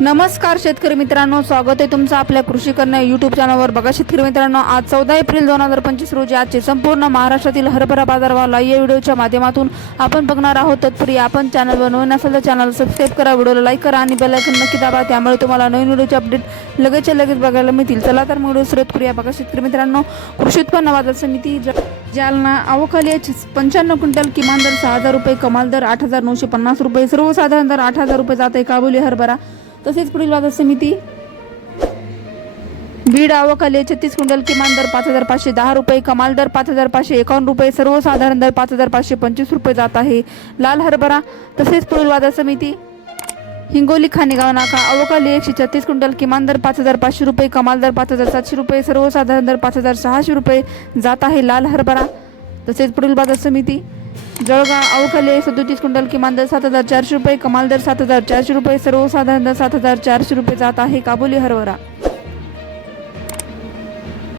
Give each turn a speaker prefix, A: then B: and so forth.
A: नमस्कार शेतकरी मित्रांनो स्वागत आहे तुमचं आपल्या कृषी कन्या युट्यूब चॅनलवर बघा शेतकरी मित्रांनो आज चौदा एप्रिल दोन हजार पंचवीस रोजी आजचे संपूर्ण महाराष्ट्रातील हरभरा बाजारभाव या व्हिडिओच्या माध्यमातून आपण बघणार आहोत. तत्पूर्वी आपण चॅनलवर नवीन असेल तर चॅनल सबस्क्राईब करा व्हिडिओला लाईक करा आणि बेलायकन नक्की दाबा. त्यामुळे तुम्हाला नवीन व्हिडिओचे अपडेट लगेचच्या लगेच बघायला मिळतील. चला तर मग व्हिडिओ सुरुवात करूया. बघा शेतकरी मित्रांनो कृषी उत्पन्न बाजार समिती जालना अवखाली पंच्याण्णव क्विंटल किमान दर सहा हजार रुपये कमाल दर आठ हजार नऊशे पन्नास रुपये सर्वसाधारण दर आठ हजार रुपये जात आहे. काबुली हरभरा तसेच पुढील बाजार समिती. बीड आवकाले छत्तीस क्विंटल किमान दर पाच हजार पाचशे दहा रुपये कमाल दर पाच हजार पाचशे एकावन्न रुपये सर्वसाधारण दर पाच हजार पाचशे पंचवीस रुपये जात आहे. लाल हरभरा तसेच पुढील बाजार समिती. हिंगोली खानेगाव नाका अवकाली एकशे छत्तीस क्विंटल किमान दर पाच हजार पाचशे रुपये कमाल दर पाच हजार सातशे रुपये सर्वसाधारण दर पाच हजार सहाशे रुपये जात आहे लाल हरभरा. तसेच पुढील बाजार समिती. जळगाव अवखले सदोतीस क्विंटल किमान दर सात हजार चारशे रुपये कमाल दर सात हजार चारशे रुपये सर्वसाधारण दर सात हजार चारशे रुपये जात आहे काबुली हरभरा